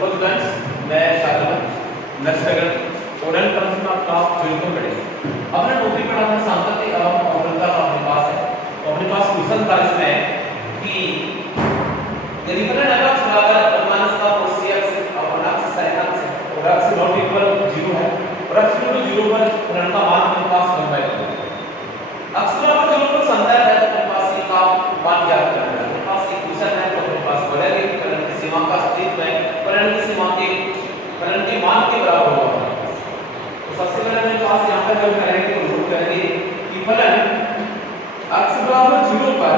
Hello students, मैं Shahrukh next अगर student तरफ से आपका वेलकम करेंगे। हमने टॉपिक पढ़ा था सांतत्य एवं अवरोधता का अपने पास है। तो अपने पास क्वेश्चन था इसमें कि यदि फलन f बराबर माइनस का और cx और x sin x और x नॉट इक्वल 0 है और x इक्वल 0 पर फलन का मान अपने पास 1/2 है। x बराबर 0 पर संतत है तो अपने पास ये का मान ज्ञात करना है। अपने पास एक क्वेश्चन है तो अपने पास बोला है कि फलन की सीमा का अस्तित्व है, फलन की सीमा के फलन के मान के बराबर होगा। तो सबसे पहले अपने पास यहां पर जब करेंगे तो रूट करेंगे कि फलन x बराबर 0 पर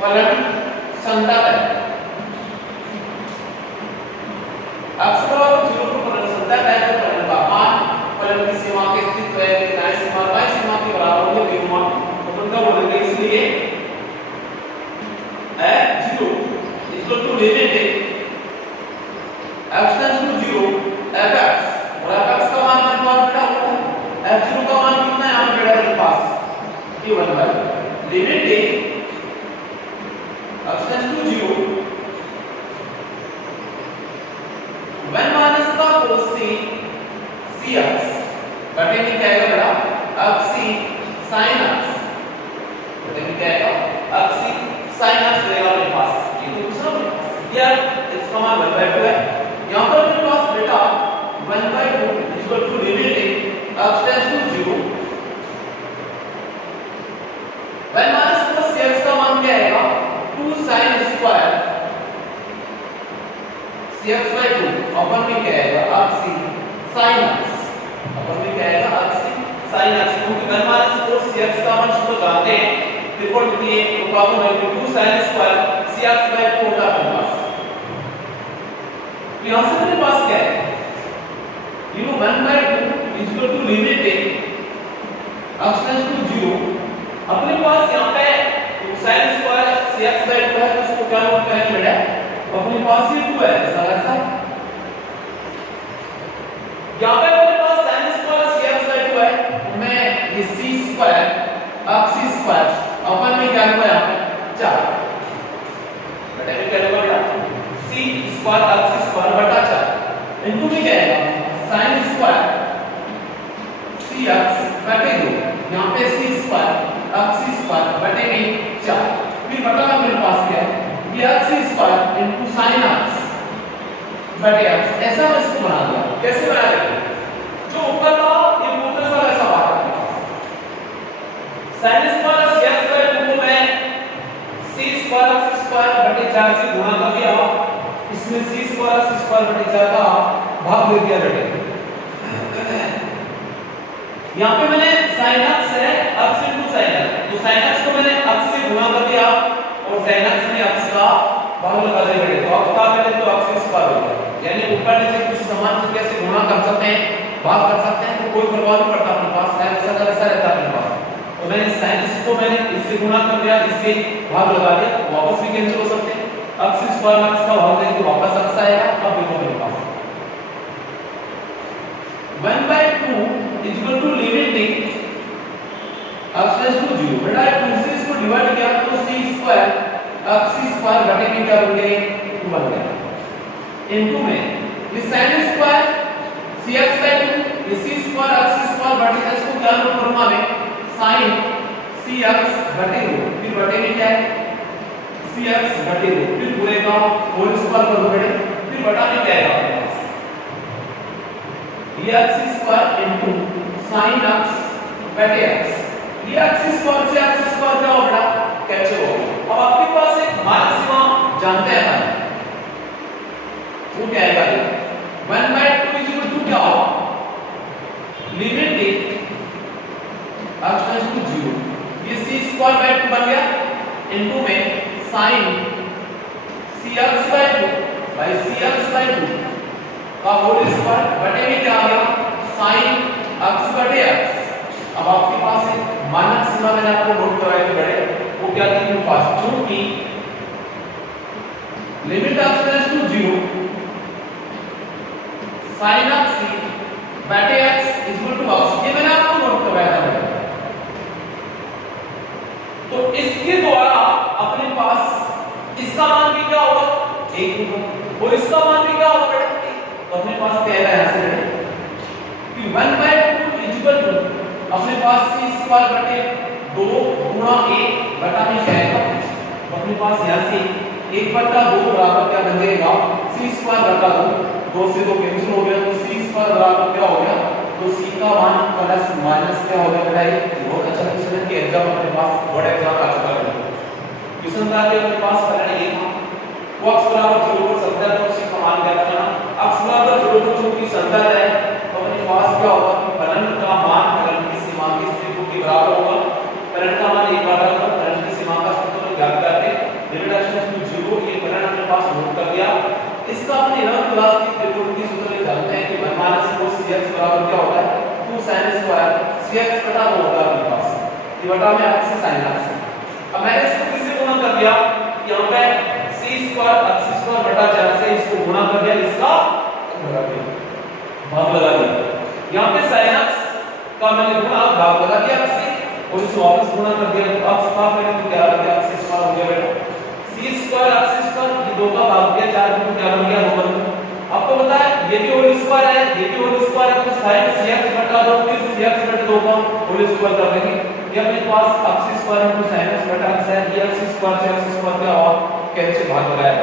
फलन संतत है। x बराबर 0 पर फलन संतत है तो फलन का मान फलन की सीमा के अस्तित्व है कि दाईं सीमा बाईं सीमा के बराबर होगी बिंदु मान तो उनका बोलेंगे। इसलिए f0 equal to limit x tends to 0 fx और fx का मान हमारे पास क्या होता है, f0 का मान कितना है यहां पे हमारे पास ये 1 limit x tends to 0 when minus का cos cx बटे में क्या आएगा बेटा xc sin x बटे में क्या आएगा xc sin x रहेगा अपने पास। ये तो दूसरा यार इसका मान 1/2 है। यहां पर अपने पास बेटा 1/2 equal to limit x tends to 0 when minus cos cx का मान क्या आएगा 2 sin स्क्वायर cx/2 अपन में क्या आएगा xc sin x अपन में क्या आएगा xc sin x क्योंकि 1 माइनस cos cx का मान शुद्ध जानते हैं त्रिकोण दिए तो प्रॉब्लम है कि 2 sin स्क्वायर cx/2 होता है अपने पास। तो यहां से मेरे पास क्या है you 1/2 equal to limit x tends to 0 अपने पास यहां पे sin स्क्वायर cx/2 है तो उसको क्या नोट करेंगे बेटा अपने पास ये 2 है ऐसा यहां पे अपने पास sin स्क्वायर cx/2 है मैं ये c square xc square upon में क्या होगा यहां पे 4 बेटा ये क्या होगा बेटा c स्क्वायर xc स्क्वायर बटा 4 इनको भी क्या आएगा sin स्क्वायर cx बटे 2 यहां पे c स्क्वायर xc स्क्वायर बटे में 4 फिर बटा मेरे पास क्या है ये xc square into sin x बटे x ऐसा मैं इसको बना दिया। कैसे बना दिया जो ऊपर था ये पूरा सब ऐसा बाहर sin स्क्वायर cx/2 को मैं c स्क्वायर x स्क्वायर बटे 4 से गुणा कर दिया, इसमें c स्क्वायर x स्क्वायर बटे 4 का भाग दे दिया बेटे। यहां पे मैंने sin x है x इनटू sin x तो sin x को मैंने x से गुणा कर दिया और sin x में x का भाग लगा दिया बेटे। तो x का मैंने तो x स्क्वायर हो गया यानी ऊपर नीचे कुछ समान संख्या से गुणा कर सकते हैं भाग कर सकते हैं तो कोई परवाह नहीं पड़ता अपने पास है ऐसा का ऐसा रहता है अपने पास। तो मैंने sin x को मैंने इससे गुणा कर दिया इससे भाग लगा दिया वापस भी कैंसिल हो सकते हैं x स्क्वायर x का भाग देंगे तो वापस x आएगा। अब देखो मेरे पास 1/2 equal to limit x tends to 0 बेटा 2 से इसको डिवाइड किया तो c स्क्वायर xc स्क्वायर बटे में क्या बन गया 2 बन गया इनटू में ये sin स्क्वायर cx/2 ये c स्क्वायर xc स्क्वायर बटे इसको क्या नोट करूंगा मैं sin cx बटे 2 फिर बटे में क्या है cx बटे 2 फिर पूरे का होल स्क्वायर कर दो बेटे फिर बटा में क्या आएगा आपके पास ये x square into sin x बटे x ये x स्क्वायर से x स्क्वायर क्या होगा कैंसिल होगा। अब आपके पास एक मानक सीमा जानते हैं ना वो क्या आएगा 1/2 इक्वल टू क्या होगा लिमिट x tends to 0 ये c स्क्वायर 2 बन गया इनटू में sin cx/2 बाय cx/2 का होल स्क्वायर बटे में क्या आ गया sin x बटे x। अब आपके पास एक मानक सीमा मैंने आपको नोट कराई थी बड़े वो क्या थी मेरे पास क्योंकि limit x tends to 0 sin x बटे x इक्वल टू x ये मैंने आपको नोट करवाया था। तो इसके द्वारा अपने पास इसका मान भी क्या होगा 1 होगा और इसका मान भी क्या होगा बेटा, तो अपने पास क्या आएगा यहां से कि 1/2 इक्वल टू अपने पास c स्क्वायर बटे 2 गुणा 1 बटा में क्या आएगा, तो अपने पास यहां से 1/2 बराबर क्या बन जाएगा, c स्क्वायर बटा 2 से 2 कैंसिल हो गया, तो c स्क्वायर बराबर क्या हो गया, तो c का मान प्लस माइनस क्या हो गया बेटा, ये बहुत अच्छा क्वेश्चन के एग्जाम अपने पास बोर्ड एग्जाम आ चुका है। क्वेश्चन था कि अपने पास पहले ये था को x बराबर 0 पर संख्या तो c का मान ज्ञात करना, x बराबर 0 पर चूंकि संख्या है तो अपने पास क्या होगा कि फलन का मान फलन की सीमा की स्थिति के बराबर होगा, फलन का मान 1/2 फलन की सीमा का सूत्र ज्ञात करके लिमिट एक्शन टू 0 ये फलन अपने पास नोट कर लिया। इसका अपने लंब क्लास की त्रिकोणीय सूत्र में जानते हैं कि 1 - cos cx बराबर क्या होता है, 2 sin स्क्वायर cx बटा 2 होगा अपने पास, ये बटा में x sin x। अब मैंने इसको किससे गुणा कर दिया, यहां पे c स्क्वायर x स्क्वायर बटा 4 से इसको गुणा कर दिया, इसका भाग लगा दिया, यहां पे sin x का मैंने गुणा भाग लगा दिया x से और इसको वापस गुणा कर दिया, तो x का मैंने तो क्या आ गया, x स्क्वायर हो गया बेटा, c स्क्वायर x स्क्वायर ये 2 का भाग दिया 4 को क्या बन गया, 2 बन गया। आपको पता है ये भी होल स्क्वायर है, ये भी होल स्क्वायर है, तो sin cx बटा 2 फिर cx बटा 2 का होल स्क्वायर कर देंगे, ये अपने पास x स्क्वायर है तो sin x बटा x है, ये x स्क्वायर से x स्क्वायर क्या हुआ, कैंसिल भाग लगाया।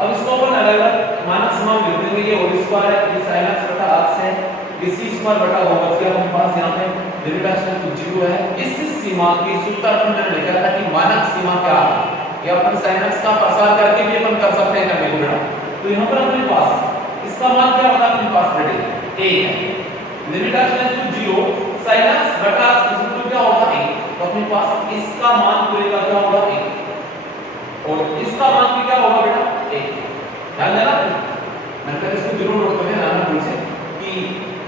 अब इसको अपन अलग-अलग मानक समान लिख देंगे, ये होल स्क्वायर है, ये sin x बटा x है, ये c स्क्वायर बटा होगा, फिर हमारे पास यहां पे लिमिट एक्शन टू 0 है। इस सीमा की सूत्र अपन मैंने लिखा था कि मानक सीमा क्या है, ये अपन sin x का प्रसार करके भी अपन कर सकते हैं करने को बेटा, तो यहां पर अपने पास इसका मान क्या होगा, अपने पास बेटे 1 है, limit action to 0 sin x बटा x इक्वल क्या होगा 1, तो अपने पास इसका मान पूरे का क्या होगा 1 और इसका मान भी क्या होगा बेटा 1। ध्यान देना, मैंने इसको जरूर नोट कर लेना भूल से कि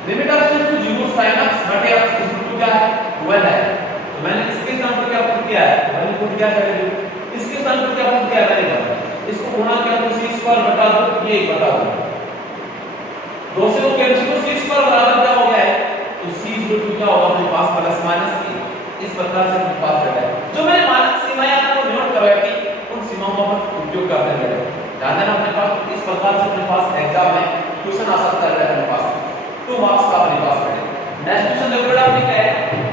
limit action to 0 sin x बटे x इक्वल क्या है 1 है, तो मैंने इसके स्थान पर क्या पुट किया है, मैंने पुट किया है, इसके स्थान पर क्या पुट किया है, मैंने इसको गुणा किया तो c स्क्वायर बटा 2 ये 1 बटा 2 2 से 2 कैंसिल, तो c स्क्वायर बराबर क्या हो गया है, तो c इक्वल टू क्या होगा अपने पास प्लस माइनस c, इस प्रकार से अपने पास बैठा है। जो मैंने मानक सीमाएं आपको नोट करवाई थी उन सीमाओं का अपन उपयोग करते हैं बेटा, ध्यान देना अपने पास इस प्रकार से अपने पास एग्जाम में क्वेश्चन आ सकता है अपने पास 2 मार्क्स का अपने पास बैठे। नेक्स्ट क्वेश्चन देखो बेटा, आपने क्या है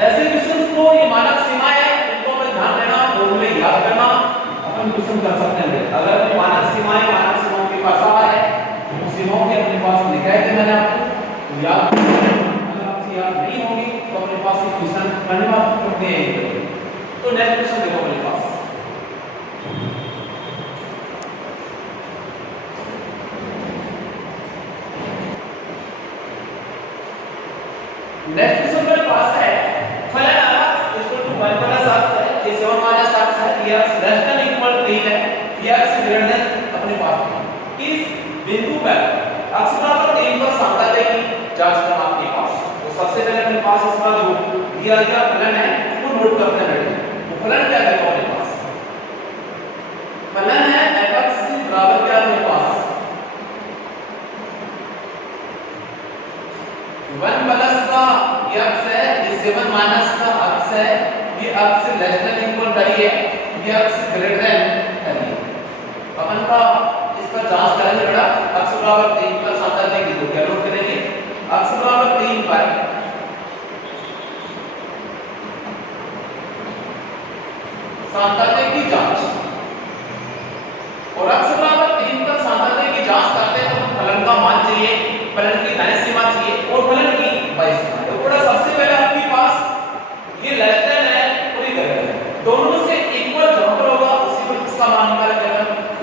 ऐसे क्वेश्चंस को ये मानक सीमाएं हैं इनको अपन ध्यान देना, फॉर्मूले याद करना, अपन क्वेश्चन कर सकते हैं। अगर ये मानक सीमाओं के पास आ है तो सीमाओं के अपने पास लिखा है कि मैंने आपको याद, अगर आपसे याद नहीं होगी तो अपने पास ये क्वेश्चन करने में आप करते हैं। तो नेक्स्ट क्वेश्चन देखो अपने पास, नेक्स्ट क्वेश्चन मेरे पास है फलन x equal to 1 plus x है, ये 7 माइनस x है, ये x लेस देन इक्वल 3 है, ये x ग्रेटर देन अपने पास इस बिंदु पर x बराबर 3 पर सांख्यिक की जांच करना आपके पास। तो सबसे पहले अपने पास इसका जो दिया गया फलन है वो नोट करते हैं बेटे। तो फलन क्या है अपने पास, फलन है fx बराबर क्या अपने पास 1 प्लस का ये x है, ये 7 माइनस का x है, ये x से लेस देन इक्वल करिए, ये x से ग्रेटर देन करिए। अपन का इसका जांच करेंगे बेटा, x बराबर 3 पर सांख्यिक की तो क्या नोट करेंगे, x बराबर 3 पर सांख्यिक की जांच, और x बराबर 3 पर सांख्यिक की जांच करते हैं तो फलन का मान चाहिए, फलन की दाहिनी सीमा चाहिए और फलन की बाईं सीमा। तो बेटा सबसे पहले आपके पास ये लेस देन है और ये ग्रेटर है, दोनों से इक्वल जहां पर होगा उसी पर किसका मान निकालेंगे,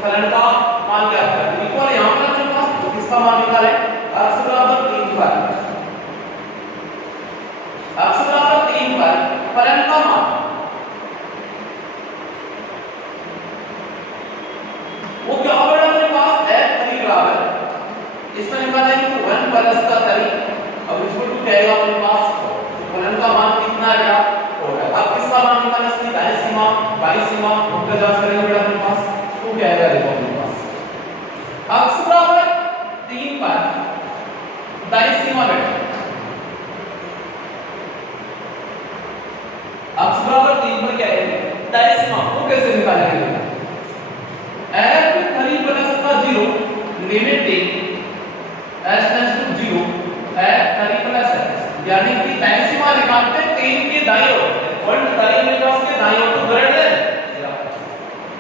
फलन का मान क्या है इक्वल, यहां पर अपने पास तो किसका मान निकालें, x बराबर 3 पर, x बराबर 3 पर फलन का मान वो क्या होगा अपने पास f 3 बराबर इसमें निकालेंगे तो 1 प्लस का 3, अब इसको तो क्या आएगा अपने पास, फलन का मान कितना आएगा होगा। अब किसका मान निकालना, इसकी दाहिनी सीमा बाईं सीमा उनका जांच करेंगे बेटा अपने पास, तो क्या आएगा देखो अपने पास x बराबर 3 पर दाईं सीमा बेटा, x बराबर 3 पर क्या आएगी दाईं सीमा, वो कैसे निकालेंगे बेटा, f 3 प्लस का 0 limiting s tends to 0 f 3 plus h, यानी कि दाईं सीमा निकालते हैं 3 के दाईं ओर, पॉइंट दाईं निकाल के दाईं ओर तो ग्रेटर है।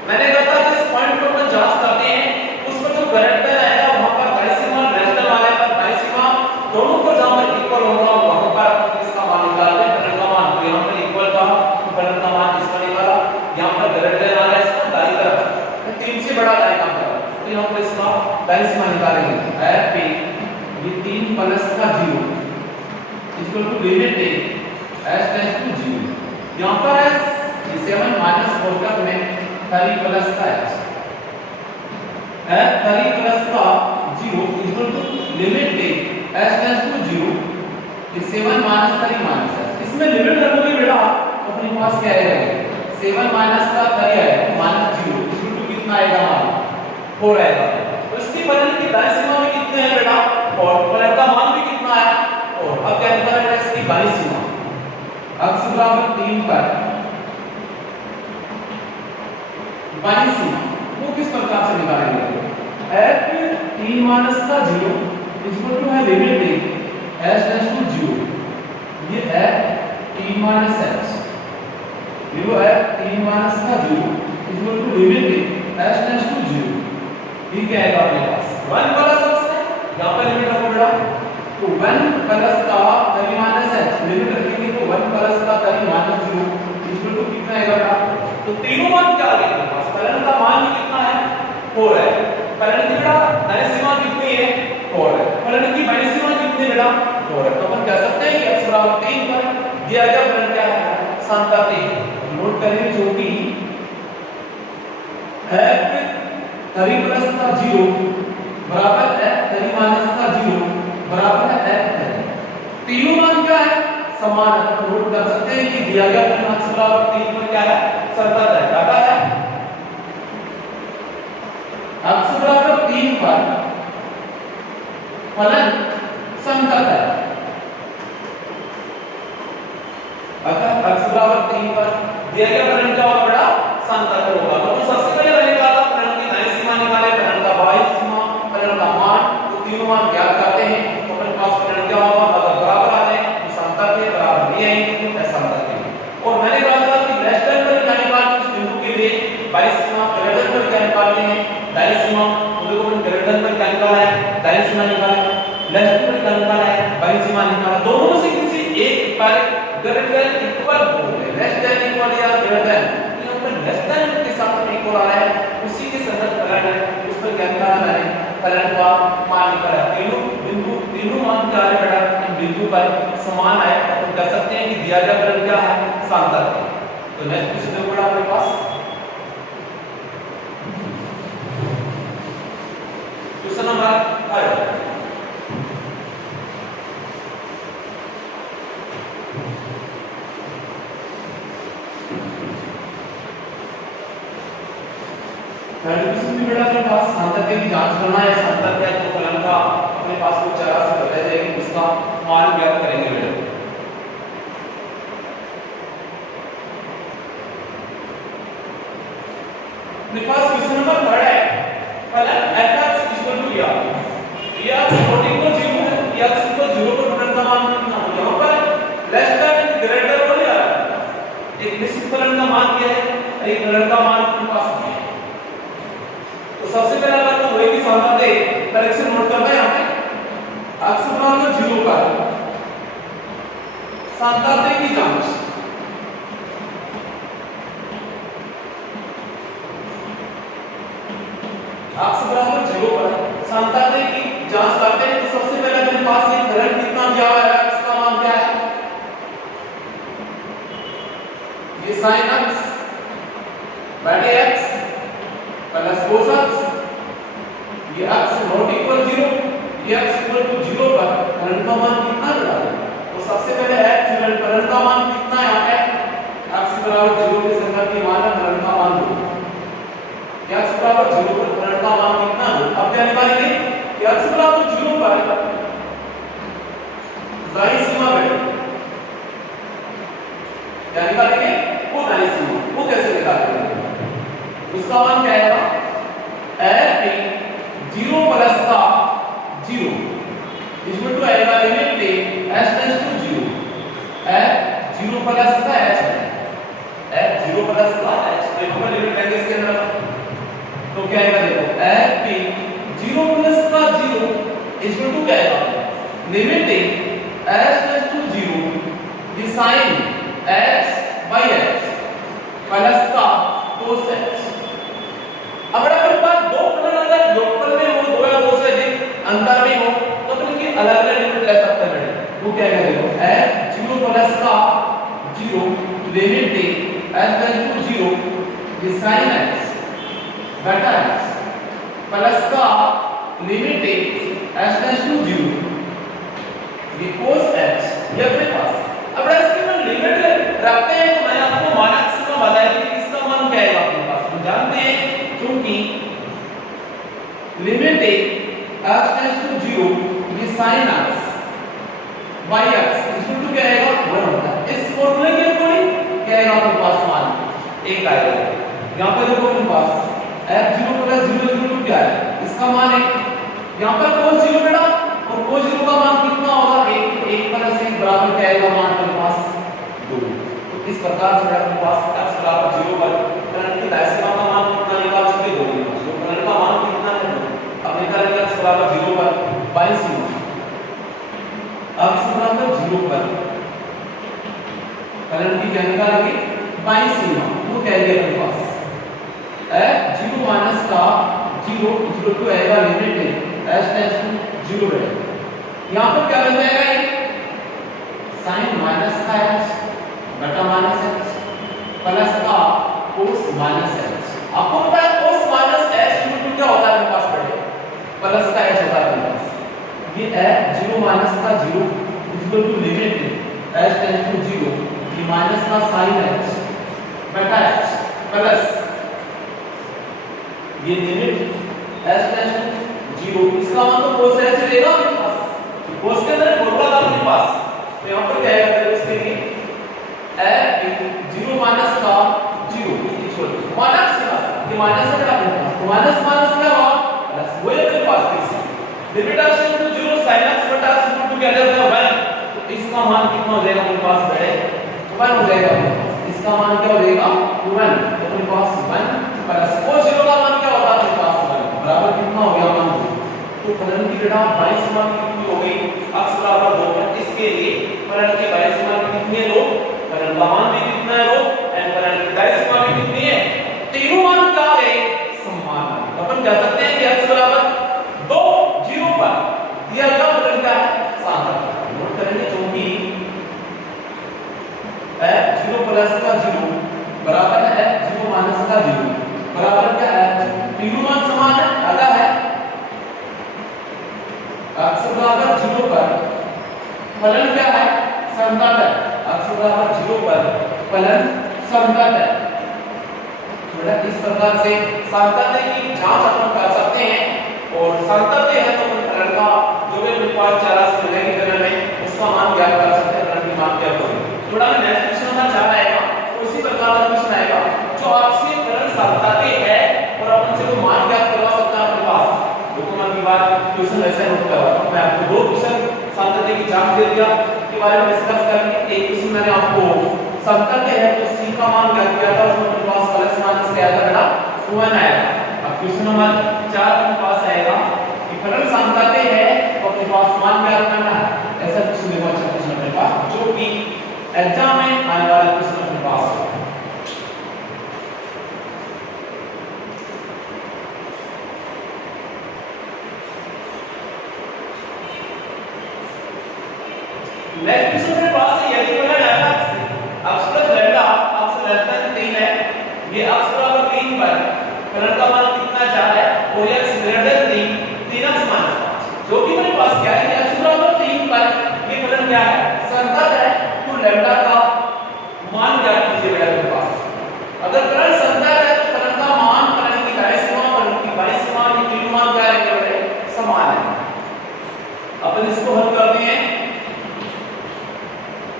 मैंने कहा था जिस पॉइंट पर अपन जांच करते हैं उस पर जो ग्रेटर आएगा वहां पर दाईं सीमा लेफ्ट वाले पर दाईं सीमा दोनों पर जहां पर इक्वल होगा वहां पर इसका मान निकालते हैं, करंट का मान। तो यहां पर इक्वल था तो करंट का मान इसका निकाला, यहां पर ग्रेटर आ रहा है इसका दाईं तरफ, 3 से बड़ा दाईं काम कर, तो यहां पर इसका दाईं सीमा निकालेंगे f ये 3 प्लस का 0 equal to limit s tends to 0, यहां पर है 7 माइनस 4 का में 3 प्लस का h f 3 प्लस का 0 equal to limit s tends to 0 7 minus 3 minus s, इसमें लिमिट रखोगे बेटा तो अपने पास क्या आएगा 7 माइनस का 3 है माइनस 0 इक्वल टू कितना आएगा मान 4 आएगा। तो इसकी फलन की दाईं सीमा में कितने हैं बेटा, और फलन का मान भी कितना है, और अब क्या निकालना है इसकी बाईं सीमा, x बराबर 3 पर बाईं सीमा वो किस प्रकार से निकालेंगे, f 3 माइनस का 0 इक्वल टू है लिमिट s टेंड्स टू 0, ये f 3 माइनस h, ये वो f 3 माइनस का 0 equal to limit s tends to 0, ठीक है आपके पास 1 प्लस x है, यहां पर लिमिट रखो बेटा, तो 1 प्लस का 3 माइनस h लिमिट रखेंगे तो 1 प्लस का 3 माइनस 0 इक्वल टू कितना आएगा बेटा, तो तीनों मान क्या आ गए आपके पास, फलन का मान भी कितना है 4 है, फलन की बेटा दाईं सीमा कितनी है 4 है, फलन की बाईं सीमा कितनी बेटा 4 है, तो अपन कह सकते हैं कि x बराबर 3 पर दिया गया फलन क्या है संतति। नोट करें जो कि f 3 प्लस का 0 बराबर f 3 माइनस का 0 बराबर है f, तीनों मान क्या है समान है, तो नोट कर सकते हैं कि दिया गया फलन x बराबर 3 पर क्या है संतत है, क्या है x बराबर 3 पर फलन संतत है, अगर x बराबर 3 पर दिया गया फलन क्या होगा बेटा संतत होगा। तो सबसे पहले मैंने कहा था फलन की दाईं सीमा निकाले, फलन का बाईं सीमा, फलन का मान, तो तीनों मान ज्ञात करते हैं तो अपने पास फलन क्या होगा, अगर बराबर आ जाए तो संतत है, बराबर नहीं आएंगे तो असंतत है। और मैंने कहा था कि लेस देन पर क्या निकालना है, बिंदु के लिए बाईं सीमा, ग्रेटर पर क्या निकालनी है दाईं सीमा, तो देखो मैंने ग्रेटर पर क्या निकाला है दाईं सीमा निकाला, लेस देन पर क्या निकाला है बाईं सीमा निकाला, दोनों में से किसी एक पर ग्रेटर इक्वल हो गए, लेस देन इक्वल या ग्रेटर, तो यहां पर लेस देन के साथ में इक्वल आ रहा है उसी के संगत फलन है, उस पर क्या निकालना है फलन का मान निकाला, तीनों बिंदु तीनों मान क्या है बेटा इन बिंदु पर समान है, तो कह सकते हैं कि दिया गया फलन क्या है संतत है। तो नेक्स्ट क्वेश्चन देखो बेटा आपके पास क्वेश्चन नंबर 3, बेटा अपने पास संतत की जांच करना है, संतत है तो फलन का अपने पास कुछ चरा से बता जाएगी, उसका मान ज्ञात करेंगे बेटा। अपने पास क्वेश्चन नंबर 3 है, फलन fx इक्वल टू या फ्लोटिंग को 0 है, या को 0 पर फलन का मान कितना हो, यहां पर लेस देन ग्रेटर हो या एक निश्चित फलन का मान क्या है, एक फलन का मान अपने पास क्या है। तो सबसे पहला बात तो वही संबंध है, करेक्शन नोट करना है यहां पे x बराबर 0 पर संतत की जांच, x बराबर 0 पर संतत की जांच करते हैं, तो सबसे पहले अपने पास ये फलन कितना दिया हुआ है, x का मान क्या है, ये sin x बटे x प्लस cos x, ये x नॉट इक्वल 0, ये x इक्वल टू 0 पर फलन का मान कितना निकालें, तो सबसे पहले x फलन का मान कितना है, यहाँ पे x बराबर 0 के संगत की मान है फलन का मान 2, x बराबर 0 पर फलन का मान कितना है, अब क्या निकालेंगे कि x बराबर 0 पर दाईं सीमा बेटा क्या निकालेंगे, वो दाईं सीमा, वो कैसे निकालेंगे, उसका मान क्या आएगा f पे 0 प्लस का 0 इक्वल टू आएगा लिमिट पे h tends to 0 f 0 plus का h f 0 प्लस का h देखो मैं लिमिट लेंगे इसके अंदर तो क्या आएगा देखो f पे 0 प्लस का 0 इक्वल टू क्या आएगा लिमिट पे h tends to 0 the sin x by x plus का cos x। अब अगर अपने पास दो फलन अगर योगफल में हो दो या दो से अधिक अंतर में हो तो अपन इनकी अलग-अलग लिमिट ले सकते हैं बेटे। वो क्या है देखो f 0 प्लस का 0 लिमिट पे h tends to 0 the sin x बटा x प्लस का लिमिट पे h tends to 0 the cos x ये अपने पास। अब इसकी हम लिमिट रखते हैं तो मैंने आपको मानक से बताया कि इसका मान क्या आएगा अपने पास तो जानते हैं क्योंकि लिमिट x टेंड्स टू 0 ये sin x by x equal to क्या आएगा 1 होता है। इस फॉर्मूले के अकॉर्डिंग क्या आएगा अपने पास मान 1 आएगा। यहां पर देखो अपने पास f0 प्लस 0 इक्वल टू क्या है इसका मान 1। यहां पर cos 0 बेटा और cos 0 का मान कितना होगा 1 1 प्लस 1 बराबर क्या आएगा मान अपने पास 2। तो इस प्रकार से अपने पास x बराबर 0 पर करंट की दायरा का मान कितना निकाल चुके हो तो करंट का मान कितना है अब निकालेंगे x बराबर 0 पर 22 सीमा x बराबर 0 पर करंट की क्या निकालेंगे 22 सीमा वो क्या है अपने पास f 0 माइनस का 0 इक्वल टू आएगा लिमिट h टेंड्स टू 0 है। यहां पर क्या बन जाएगा ये sin माइनस का h बटा माइनस h प्लस का cos माइनस h। आपको पता है cos minus h equal to क्या होता है मेरे पास पढ़े प्लस का h होता है मेरे पास। ये f 0 माइनस का 0 equal to limit h tends to 0 ये माइनस का sin h बटा h प्लस ये लिमिट h टेंड्स टू 0 इसका मतलब cos h रहेगा मेरे पास। cos के अंदर फॉर्मूला था अपने पास तो यहां पर क्या आएगा इसके लिए f 0 माइनस का 0 इक्वल टू माइनस का ये माइनस है अपने पास तो माइनस माइनस क्या होगा प्लस वो है अपने पास कैसे limit h tends to 0 sin x बटा h इक्वल टू क्या रहेगा 1 तो इसका मान कितना हो जाएगा अपने पास बड़े 1 हो जाएगा अपने पास। इसका मान क्या हो जाएगा 1 तो अपने पास 1 प्लस cos 0 का मान क्या होता है अपने पास 1 बराबर कितना हो गया मान तो फलन की बेटा 22 मान कितनी हो गई x बराबर 2 पर इसके लिए फलन की 22 मान कितनी है 2 फलन का मान भी कितना है 2 एंड फलन की 22 मान भी कितनी है तीनों मान क्या है समान है। तो अपन कह सकते हैं कि x बराबर 2 0 पर दिया गया फलन क्या है सार्थक। नोट करेंगे क्योंकि f 0 प्लस का 0 बराबर है f 0 माइनस का 0 बराबर क्या है तीनों मान समान है आधा है x बराबर 0 पर फलन क्या है समतल है x बराबर 0 पर फलन समतल है। थोड़ा इस प्रकार से समतल की जांच अपन कर सकते हैं और समतल है तो अपन फलन का जो भी अनुपात चारा से मिलेगी फलन में उसका मान ज्ञात कर सकते हैं फलन की मान क्या होगी। थोड़ा मैं नेक्स्ट क्वेश्चन का चाह आएगा तो उसी प्रकार का क्वेश्चन आएगा जो आपसे फलन समतल है और अपन से वो मान ज्ञात करवा सकता है अपने पास डॉक्यूमेंट की बात क्वेश्चन ऐसे नोट करवा मैं आपको दो क्वेश्चन समतल की जांच दे दिया के बारे में डिस्कस करेंगे। एक क्वेश्चन मैंने आपको समतल है तो c का मान ज्ञात किया था उसमें अपने पास प्लस माइनस क्या था बेटा 1 आया। अब क्वेश्चन नंबर 4 अपने पास आएगा कि फलन समतल है तो अपने पास मान ज्ञात करना है। ऐसा क्वेश्चन देखो अच्छा क्वेश्चन अपने पास जो कि एग्जाम में आने वाला क्वेश्चन अपने पास है। नेक्स्ट क्वेश्चन मेरे पास है यदि फलन x plus lambda x less than 3 है ये x बराबर 3 पर फलन का मान कितना चाह है और x greater than 3x minus 5 जो कि मेरे पास क्या है x बराबर 3 पर ये फलन क्या है समतल है तो लैम्डा का मान ज्ञात कीजिए बेटा मेरे पास। अगर फलन समतल है तो फलन का मान फलन की दायरे सीमा फलन की बाहरी सीमा ये तीनों मान क्या रहेंगे समान है। अपन इसको हल करते हैं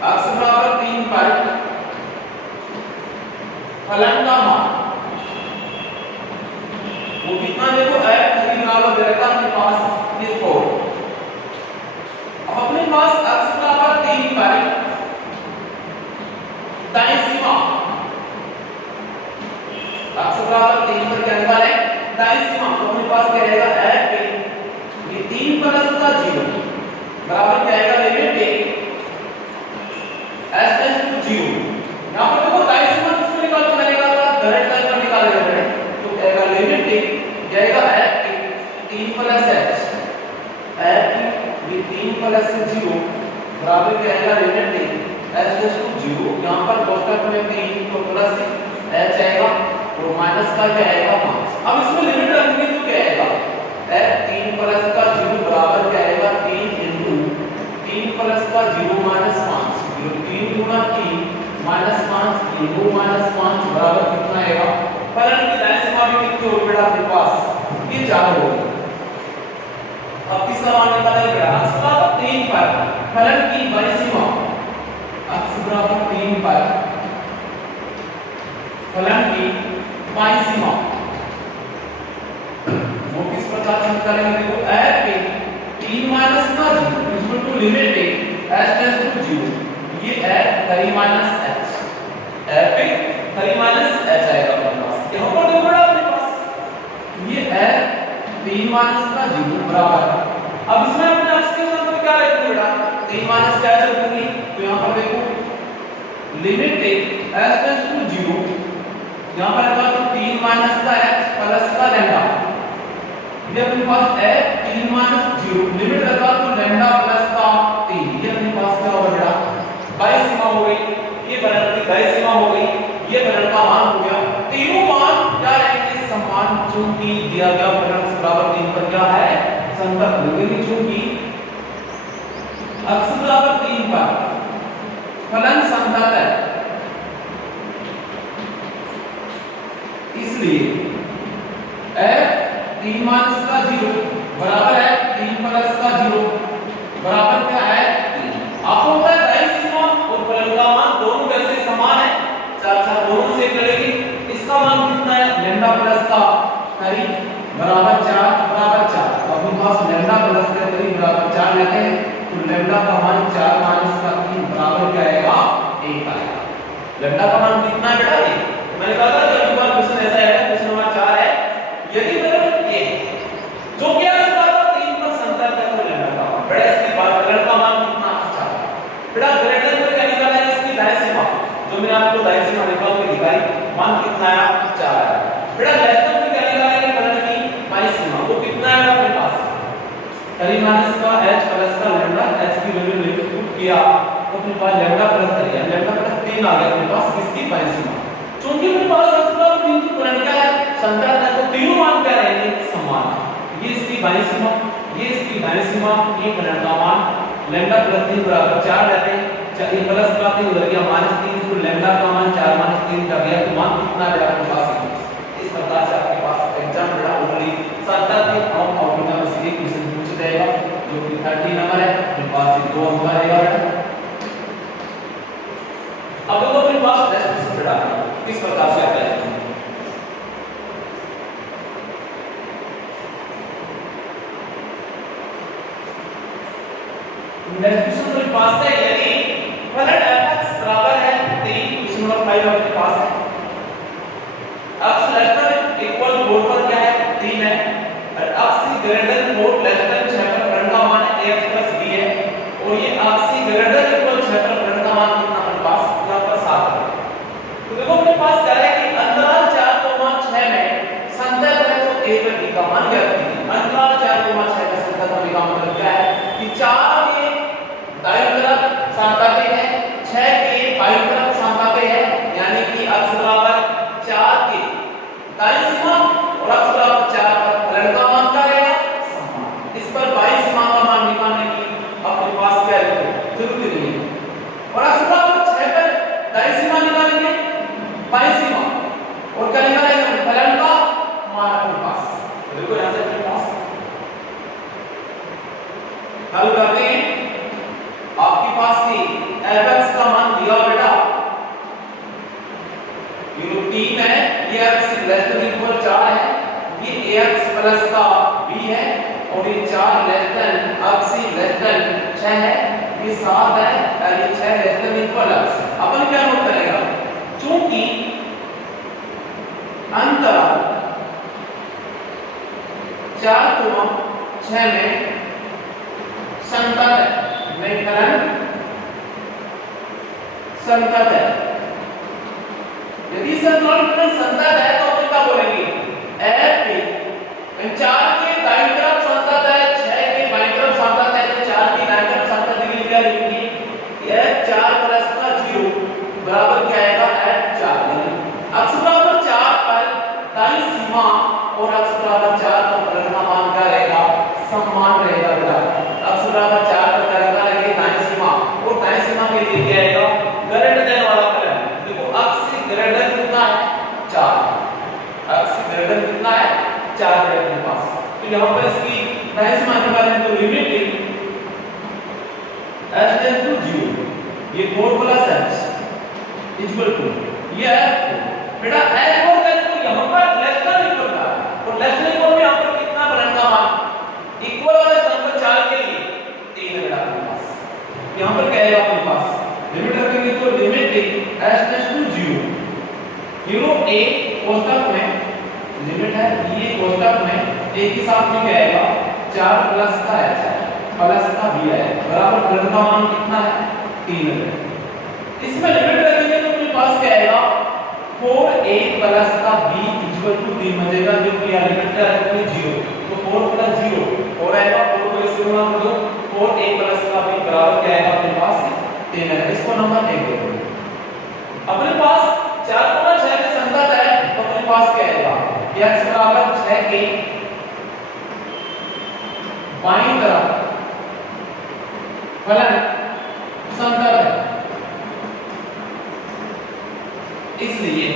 x बराबर 3 पर फलन का मान वो कितना देखो बराबर दे रखा अपने पास ये 4। अब अपने पास x बराबर 3 पर दाईं सीमा, x बराबर 3 पर क्या निकाल है दाईं सीमा, तो अपने पास क्या रहेगा f ये 3 प्लस का 0 बराबर क्या आएगा लिमिट s टेंड्स टू 0। यहां पर देखो दाईं सीमा किसको निकाल तो मैंने कहा डायरेक्ट लाइन पर निकालेगा डायरेक्ट, तो क्या आएगा लिमिट जाएगा f 3 प्लस h f ये 3 प्लस 0 बराबर क्या आएगा लिमिट h टेंड्स टू 0। यहां पर कोष्टक में 3 तो प्लस h आएगा और माइनस का क्या आएगा 5। अब इसमें लिमिट रखेंगे तो क्या आएगा f 3 प्लस का 0 बराबर क्या आएगा 3 इनटू 3 प्लस का 0 माइनस 5, 3 गुना 3 माइनस 5 इनटू माइनस 5 बराबर कितना आएगा। फलन की दाईं सीमा भी कितनी होगी बेटा आपके पास ये 4 होगी। अब किसका मान निकालना है x बराबर 3 पर फलन की बाईं सीमा, x बराबर 3 पर फलन की बाईं सीमा वो किस प्रकार से निकालेंगे देखो f के 3 माइनस का 0 equal to limit h tends to 0, ये f 3 माइनस h f पे 3 माइनस h आएगा अपने पास। यहां पर देखो बेटा अपने पास ये f 3 माइनस का 0 बराबर, अब इसमें अपने x के स्थान पर क्या रखेंगे बेटा 3 माइनस क्या रखेंगे, तो यहां पर देखो लिमिट h टेंड्स टू 0, यहां पर आएगा तो 3 माइनस का h प्लस का लैम्डा, ये अपने पास है 3 माइनस 0 लिमिट रखा तो लैम्डा प्लस का 3, ये अपने पास क्या होगा बेटा बाईं सीमा हो गई, ये फलन की दाईं सीमा हो गई, ये फलन का मान हो गया। तीनों मान क्या रहेंगे समान, चूंकि दिया गया फलन बराबर 3 पर क्या है संतत होगी, चूंकि x बराबर 3 पर फलन संतत है इसलिए f 3 माइनस का 0 बराबर है 3 प्लस का 0 बराबर क्या है 3। आपको पता है दाईं सीमा और फलन का मान दोनों वैसे समान है, चार दोनों से करेंगे, इसका मान कितना है लैम्डा प्लस का 3 बराबर 4 बराबर 4। अब हम पास लैम्डा प्लस का 3 बराबर 4 लेते हैं तो लैम्डा का मान 4 माइनस का 3 बराबर क्या आएगा 1 आएगा। लैम्डा का मान कितना है बेटा 1, मैंने कहा था कि एक बार क्वेश्चन ऐसा है क्वेश्चन नंबर 4 है यदि मतलब ये जो क्या है बराबर 3 पर संतत है तो लैम्डा का मान बेटा इसकी बात फलन का मान कितना 4 बेटा ग्रेटर पर क्या निकालना है इसकी दाईं सीमा, जो मैंने आपको दाईं सीमा निकाल के दिखाई मान कितना आया 4 आया। बेटा लेस देन क्या निकालेंगे फलन की बाईं सीमा, वो कितना है अपने पास 3 माइनस का h प्लस का लैम्डा, h की वैल्यू सब्स्टिट्यूट किया तो अपने पास लैम्डा प्लस 3 लैम्डा प्लस 3 आ गया अपने पास किसकी बाईं सीमा, क्योंकि अपने पास x बराबर 3 की फलन क्या है संतत है तो तीनों मान क्या रहेंगे समान, ये इसकी बाईं सीमा ये इसकी दाईं सीमा, ये फलन का मान लैम्डा प्लस 3 बराबर 4 लेते हैं, ये प्लस का 3 उधर गया माइनस 3 तो लैम्डा का मान 4 माइनस 3 का गया तो मान कितना बेटा अपने पास इस प्रकार से आपके पास एग्जाम बेटा ओनली संतत है और आउटपुट में से एक क्वेश्चन पूछ जाएगा जो कि 30 नंबर है, अपने पास 2 नंबर आएगा बेटा। अब देखो अपने पास नेक्स्ट क्वेश्चन बेटा किस प्रकार से आता है, नेक्स्ट क्वेश्चन मेरे पास है यदि फलन fx बराबर है 3, क्वेश्चन नंबर 5 आपके पास है x लेस देन इक्वल 4 पर क्या है 3 है और x greater than 4 less than 6 पर फलन का मान ax प्लस b है और ये x ग्रेटर देन इक्वल 6 पर फलन का मान कितना अपने पास यहां पर 7 है। तो देखो अपने पास क्या है कि अंतराल 4,6 में संतत है तो a पर b का मान ज्ञात कीजिए। अंतराल 4,6 में संतत होने का मतलब क्या है कि 4 के दाईं तरफ संताते हैं 6 के बाईं तरफ संताते हैं, यानी कि x बराबर 4 के दाईं सीमा और x बराबर 4 पर फलन का मान क्या है समान। इस पर बाईं सीमा का मान निकालने की अपने पास क्या है जरूरत नहीं है और x बराबर 6 पर दाईं सीमा निकालेंगे बाईं सीमा और क्या निकालेंगे फलन का मान अपने पास। देखो यहां से अपने पास हल करते हैं, आपके पास से fx का मान दिया बेटा ये 3 है, ये x लेस देन इक्वल 4 है, ये ax प्लस का b है और ये 4 less than x less than 6 है, ये 7 है और ये 6 लेस देन इक्वल x। अपन क्या नोट करेगा, चूंकि अंतराल 4,6 में संतत है, नहीं करंट संतत है। यदि संतुलन संतत है तो अपन क्या बोलेंगे, F 4 के दाईं तरफ संतत है, 6 के बाईं तरफ संतत है, तो 4 की दाईं तरफ संतत के लिए क्या लिखेंगे, F4 प्लस का 0 बराबर क्या आएगा, F4। x बराबर 4 पर दाईं सीमा और x बराबर 4 का परिणाम मान क्या रहेगा, समान रहेगा बेटा। x बराबर 4 पर क्या रहेगा, दाईं सीमा, और दाईं सीमा के लिए क्या आएगा, ग्रेटर देन वाला कलम। देखो x से ग्रेटर कितना है, 4, x से ग्रेटर कितना है, 4 है अपने पास। तो यहां पर इसकी दाईं सीमा निकालें तो लिमिट h टेंड्स टू 0, ये 4 प्लस h इक्वल टू ये बेटा h और h को यहां पर लेस देन इक्वल था, और लेस देन इक्वल में यहां पर कितना बनता है मान, इक्वल वाले स्थान पर 4 के लिए 3 है बेटा अपने पास। यहां पर क्या है अपने पास, लिमिट रखेंगे तो लिमिट h टेंड्स टू 0, यूरो a कोष्ठक में लिमिट है, ये कोष्ठक में a के साथ में क्या आएगा, 4 प्लस का h प्लस का b है बराबर करंट का मान कितना है, 3 है। इसमें लिमिट रखेंगे तो अपने पास क्या आएगा, 4a प्लस का b इक्वल टू 3 बचेगा, जो कि यहां लिमिट क्या रखेंगे 0, तो 4 प्लस 0 और आएगा 4 को इससे गुणा कर दो, 4a प्लस का b बराबर क्या आएगा अपने पास 3 है। इसको नंबर 1 दे दो। अपने पास 4,6 में संतत है तो अपने पास क्या आएगा, x बराबर 6 के बाईं तरफ फलन संतत है, इसलिए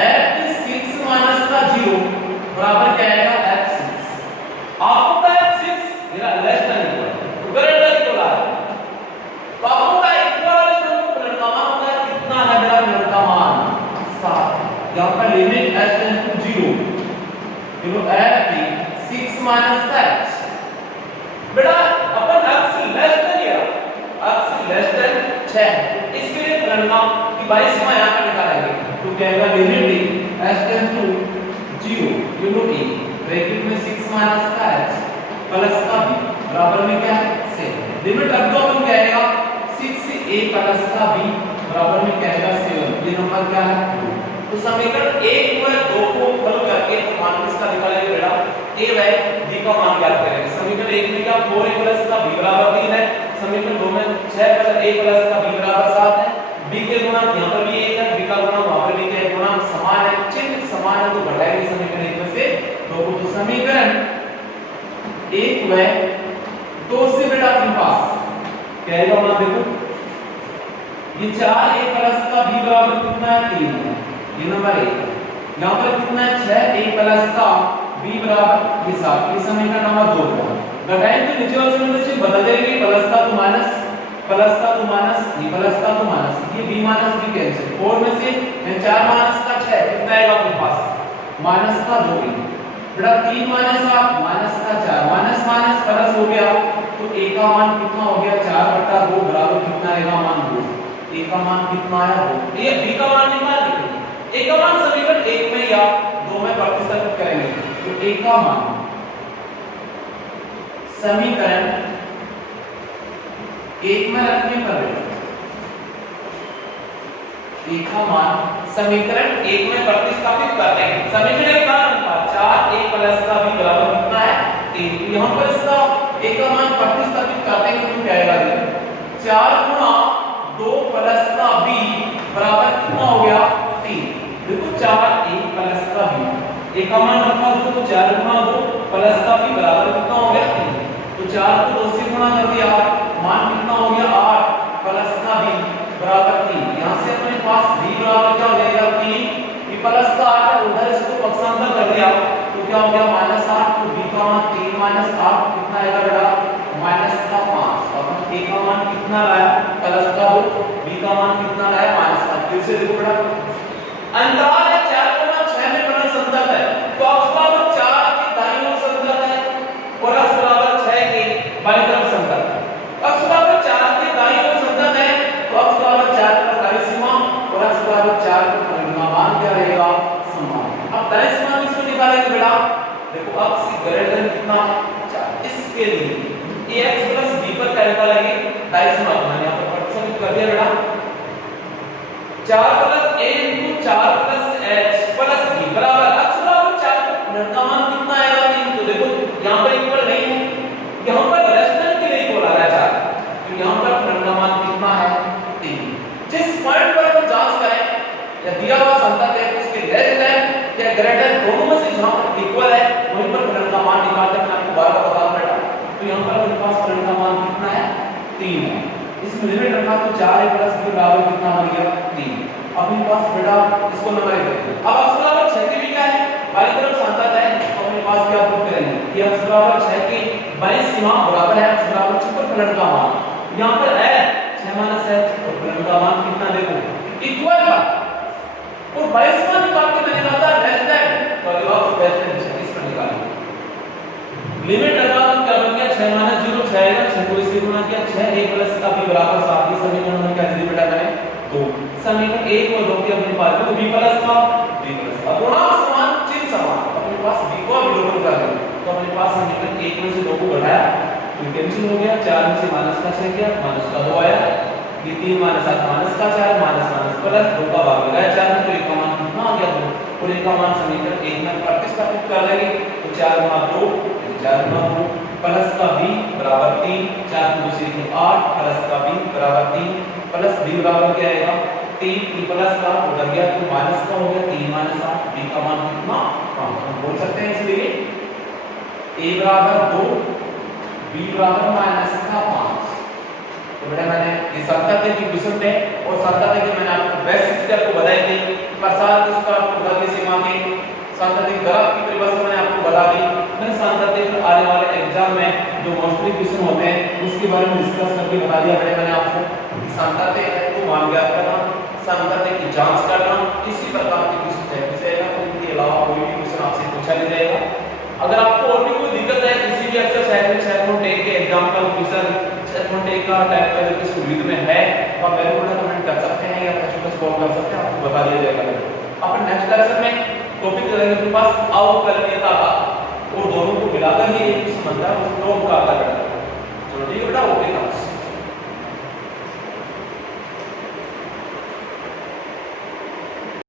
f6 माइनस का 0 बराबर क्या आएगा, f6। आपको का f6 मेरा less than equal greater equal आ रहा है, तो आपको का इक्वल वाले स्थान को परिणाम होता है कितना है बेटा, परिणाम मान 7। यहां पर लिमिट h टेंड्स टू 0, तो f6 माइनस का h बेटा अपन x लेस देन या x लेस देन 6, इसके लिए परिणाम की 22 सीमा यहां पर निकालेंगे, तो क्या आएगा, लिमिट h टेंड्स टू 0 यूनो t ब्रैकेट में 6 माइनस का h प्लस का b बराबर में क्या है 7। लिमिट रख दो अपन क्या आएगा, 6a प्लस का b बराबर में क्या आएगा 7, ये नंबर क्या है 2। तो समीकरण 1 व 2 को हल करके तो मान किसका निकालेंगे बेटा, a व b का मान ज्ञात करेंगे। समीकरण 1 में क्या 4a प्लस का b बराबर 3 है, समीकरण 2 में 6 प्लस a प्लस का b बराबर 7 है, b के गुणा यहां पर भी 1 है, b का गुणा वहां पर भी क्या है, गुणा समान है, चिन्ह समान है तो घटाएंगे समीकरण 1 में से 2 को। तो समीकरण 1 व 2 से बेटा अपने पास क्या आएगा, वहां देखो ये 4a प्लस का b बराबर कितना है 3 है, ये नंबर 1। यहां पर कितना है 6a प्लस का b बराबर ये 7, ये समीकरण नंबर 2 है। घटाएं तो नीचे वाले समीकरण से बदल जाएंगे, प्लस का तो माइनस, प्लस का तो माइनस, ये प्लस का तो माइनस, ये b माइनस b कैंसिल, 4 में से 4 माइनस का 6 कितना आएगा अपने पास, माइनस का 2 बेटा 3 माइनस 8 माइनस का 4, माइनस माइनस प्लस हो गया, तो a का मान कितना हो गया 4/2 बराबर कितना आएगा मान 2, a का मान कितना आया 2। ये b का मान निकाल लेंगे, a का मान समीकरण 1 में या 2 में प्रतिस्थापित करेंगे, तो a का मान समीकरण 1 में रखने पर a का मान समीकरण 1 में प्रतिस्थापित करते हैं। समीकरण 1 का अनुपात 4a प्लस का b बराबर कितना है 3, यहां पर इसका a का मान प्रतिस्थापित करते हैं तो क्या आएगा, 4 गुणा 2 प्लस का b बराबर कितना हो गया 3। देखो 4a प्लस का b, a का मान रखा तो 4 गुणा 2 प्लस का b बराबर कितना हो गया 3, तो 4 को 2 से गुणा कर दिया, मान कितना हो गया 8 प्लस का b बराबर 3। यहां से अपने पास b बराबर क्या हो जाएगा 3, b प्लस का 8 है, उधर इसको पक्षांतर कर दिया तो क्या हो गया -8, तो b का मान 3 - 8 कितना आएगा बेटा -5। अब a का मान कितना आया प्लस का 2, b का मान कितना आया -5। फिर से देखो बेटा अंतराल है 4,6 में बना संतत है, तो अब 4 के दाईं ओर दाएं सीमा किसमें निकालेंगे बेटा? देखो x ग्रेटर देन कितना है 4, इसके लिए ax प्लस b पर क्या निकालेंगे? दाएं सीमा को मैंने यहां पर प्रतिस्थापित कर दिया बेटा, 4 plus a into 4 plus h plus b बराबर x बराबर 4, ऋण का मान कितना आएगा? 3। तो देखो यहां पर इक्वल नहीं है, यहां पर लेस देन के लिए इक्वल आ रहा है 4, तो यहां पर ऋण का मान कितना है? 3। जिस पॉइंट पर हम जांच करें या दिया हुआ संतत है उसके लेस देन या ग्रेटर दोनों में से जहां पर इक्वल है वहीं पर ऋण का मान निकालते हैं। मैं आपको बार बार बता रहा बेटा, तो यहां पर मेरे पास ऋण का मान कितना है? 3 है। इसमें लिमिट रखा तो 4 प्लस b बराबर कितना बन गया? 3। अब मेरे पास बेटा इसको नंबर देते हैं। अब x बराबर 6 की भी क्या है? बाईं तरफ संतत है, तो अपने पास क्या प्रूव करेंगे कि x बराबर 6 की बाईं सीमा बराबर है x बराबर 6 पर ऋण का मान, यहां पर है 6 माइनस h, तो ऋण का मान कितना? देखो इक्वल था और बाईं सीमा निकाल के मैंने कहा था लेस देन, तो ये ऑफ लेस देन इस पर निकालेंगे। लिमिट लगा तो क्या बन गया? 6 माइनस 0 6 आएगा, 6 को इससे गुणा किया 6 a प्लस का b बराबर 7। ये समीकरण में क्या दे बेटा मैंने? 2। समीकरण 1 और 2 की अपने पास तो b प्लस का b प्लस का गुणांक समान चिन्ह समान, अपने पास b को विलोपन कर देंगे, तो अपने पास समीकरण 1 में से 2 को घटाया तो कैंसिल हो गया, 4 में से माइनस का 6 गया, माइनस का 2 आया, ये 3 माइनस 7 माइनस का 4 माइनस माइनस प्लस 2 का भाग लगाया 4 में, तो 1 का मान कितना आ गया? 2। और 1 का मान समीकरण 1 में प्रतिस्थापित कर देंगे, तो 4 गुना 2 4 गुना 2 प्लस का b बराबर 3, 4 को दूसरे की 8 प्लस का b बराबर 3 प्लस b बराबर क्या आएगा? 3 प्लस का उधर गया तो माइनस का हो गया 3 माइनस 8, b का मान कितना? 5। हम बोल सकते हैं इसलिए a बराबर 2 b बराबर माइनस का 5। तो बेटा मैंने ये संतत की क्वेश्चन में और संतत की मैंने आपको बेसिक स्टेप को बताई थी, प्रसार किस पर आपको बता दी सीमा के संतत ग्राफ की परिभाषा मैंने आपको बता दी। मैंने संतत पर आने वाले एग्जाम में जो मोस्टली क्वेश्चन होते हैं उसके बारे में डिस्कस करके बता दिया बेटा मैंने आपको। संतत को मान ज्ञात करना, संतत की जांच करना, इसी प्रकार के क्वेश्चन है, इनके अलावा कोई भी क्वेश्चन आपसे पूछा नहीं जाएगा। अगर आपको और भी कोई दिक्कत है किसी भी एक्सरसाइज में, सेट टेक के एग्जांपल क्वेश्चन सेट टेक का टाइप करके किस वीडियो में है, तो आप मेरे को कमेंट कर सकते हैं या फेसबुक पर कॉल कर सकते हैं, आपको बता दिया जाएगा। अपन नेक्स्ट लेक्चर में टॉपिक करेंगे अपने पास अवकलनीयता का, और दोनों को मिलाकर ही एक संबंध है उसको हम का चलो ठीक है बेटा, ओके।